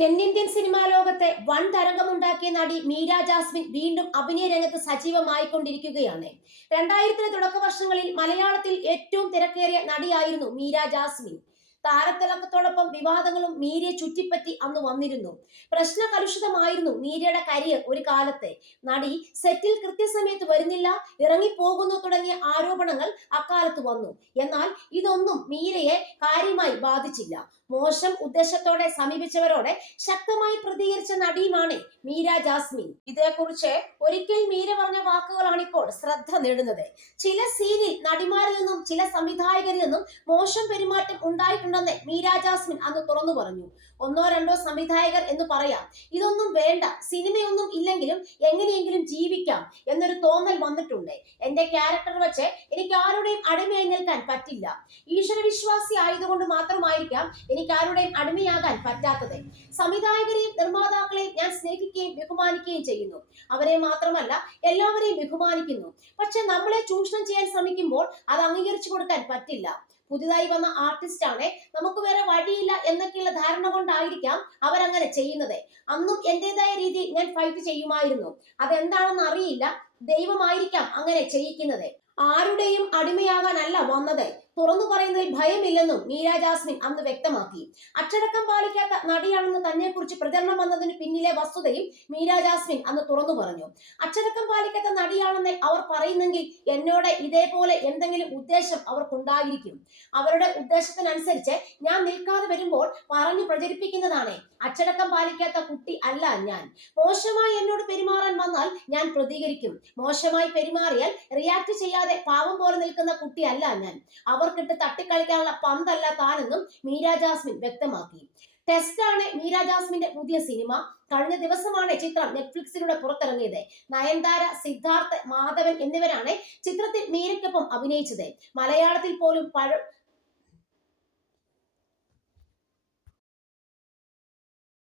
തെന്നിന്ത്യൻ സിനിമാ ലോകത്തെ വൻ തരംഗമുണ്ടാക്കിയ നടി മീര ജാസ്മിൻ വീണ്ടും അഭിനയ രംഗത്ത് സജീവമായിക്കൊണ്ടിരിക്കുകയാണ്. 2000-ലെ തുടക്ക വർഷങ്ങളിൽ മലയാളത്തിൽ ഏറ്റവും തിരക്കേറിയ നടിയായിരുന്നു മീര ജാസ്മിൻ. താരത്തിളക്കത്തോടൊപ്പം വിവാദങ്ങളും മീരയെ ചുറ്റിപ്പറ്റി അന്ന് വന്നിരുന്നു. പ്രശ്ന കലുഷിതമായിരുന്നു മീരയുടെ കരിയർ. ഒരു കാലത്തെ നടി സെറ്റിൽ കൃത്യസമയത്ത് വരുന്നില്ല, ഇറങ്ങിപ്പോകുന്നു തുടങ്ങിയ ആരോപണങ്ങൾ അക്കാലത്ത് വന്നു. എന്നാൽ ഇതൊന്നും മീരയെ കാര്യമായി ബാധിച്ചില്ല. മോശം ഉദ്ദേശത്തോടെ സമീപിച്ചവരോടെ ശക്തമായി പ്രതികരിച്ച നടിയുമാണ് മീര ജാസ്മിൻ. ഇതേക്കുറിച്ച് ഒരിക്കൽ മീര പറഞ്ഞ വാക്കുകളാണ് ഇപ്പോൾ ശ്രദ്ധ നേടുന്നത്. ചില സീനിൽ നടിമാരിൽ നിന്നും ചില സംവിധായകരിൽ നിന്നും മോശം പെരുമാറ്റം ഉണ്ടായിട്ടുണ്ടെന്ന് മീര ജാസ്മിൻ അന്ന് തുറന്നു പറഞ്ഞു. ഒന്നോ രണ്ടോ സംവിധായകർ എന്ന് പറയാം, ഇതൊന്നും വേണ്ട, സിനിമയൊന്നും ഇല്ലെങ്കിലും എങ്ങനെയെങ്കിലും ജീവിക്കാം എന്നൊരു തോന്നൽ വന്നിട്ടുണ്ട്. എന്റെ ക്യാരക്ടർ വെച്ച് എനിക്ക് ആരുടെയും അടിമയായി നിൽക്കാൻ പറ്റില്ല. ഈശ്വരവിശ്വാസി ആയതുകൊണ്ട് മാത്രമായിരിക്കാം എനിക്ക് ആരുടെയും അടിമയാകാൻ പറ്റാത്തത്. സംവിധായകരെയും നിർമ്മാതാക്കളെയും ഞാൻ സ്നേഹിക്കുകയും ബഹുമാനിക്കുകയും ചെയ്യുന്നു. അവരെ മാത്രമല്ല, എല്ലാവരെയും ബഹുമാനിക്കുന്നു. പക്ഷെ നമ്മളെ ചൂഷണം ചെയ്യാൻ ശ്രമിക്കുമ്പോൾ അത് അംഗീകരിച്ചു കൊടുക്കാൻ പറ്റില്ല. പുതിയതായി വന്ന ആർട്ടിസ്റ്റ് ആണ്, നമുക്ക് വേറെ വഴിയില്ല എന്നൊക്കെയുള്ള ധാരണ കൊണ്ടായിരിക്കാം അവരങ്ങനെ ചെയ്യുന്നത്. അന്നും എന്റേതായ രീതിയിൽ ഞാൻ ഫൈറ്റ് ചെയ്യുമായിരുന്നു. അതെന്താണെന്ന് അറിയില്ല, ദൈവമായിരിക്കാം അങ്ങനെ ചെയ്യിക്കുന്നത്. ആരുടെയും അടിമയാകാനല്ല വന്നത്. തുറന്നു പറയുന്നതിൽ ഭയമില്ലെന്നും മീര ജാസ്മിൻ അന്ന് വ്യക്തമാക്കി. അച്ചടക്കം പാലിക്കാത്ത നടിയാണെന്ന് തന്നെ കുറിച്ച് പ്രചരണം വന്നതിന് പിന്നിലെ വസ്തുതയും മീര ജാസ്മിൻ അന്ന് തുറന്നു പറഞ്ഞു. അച്ചടക്കം പാലിക്കാത്ത നടിയാണെന്ന് അവർ പറയുന്നെങ്കിൽ എന്നോട് ഇതേപോലെ എന്തെങ്കിലും ഉദ്ദേശം അവർക്കുണ്ടായിരിക്കും. അവരുടെ ഉദ്ദേശത്തിനനുസരിച്ച് ഞാൻ നിൽക്കാതെ വരുമ്പോൾ പറഞ്ഞു പ്രചരിപ്പിക്കുന്നതാണ്. അച്ചടക്കം പാലിക്കാത്ത കുട്ടി അല്ല ഞാൻ. മോശമായി എന്നോട് പെരുമാറാൻ വന്നാൽ ഞാൻ പ്രതികരിക്കും. മോശമായി പെരുമാറിയാൽ റിയാക്ട് ചെയ്യാതെ പാവം പോലെ നിൽക്കുന്ന കുട്ടി അല്ല ഞാൻ. അവർക്കിട്ട് തട്ടിക്കളിക്കാനുള്ള പന്തല്ല താനെന്നും മീര ജാസ്മിൻ വ്യക്തമാക്കി. ടെസ്റ്റ് ആണ് മീര ജാസ്മിന്റെ പുതിയ സിനിമ. കഴിഞ്ഞ ദിവസമാണ് ചിത്രം നെറ്റ്ഫ്ലിക്സിലൂടെ പുറത്തിറങ്ങിയത്. നയൻതാര, സിദ്ധാർത്ഥ്, മാധവൻ എന്നിവരാണ് ചിത്രത്തിൽ മീരയ്ക്കൊപ്പം അഭിനയിച്ചത്. മലയാളത്തിൽ പോലും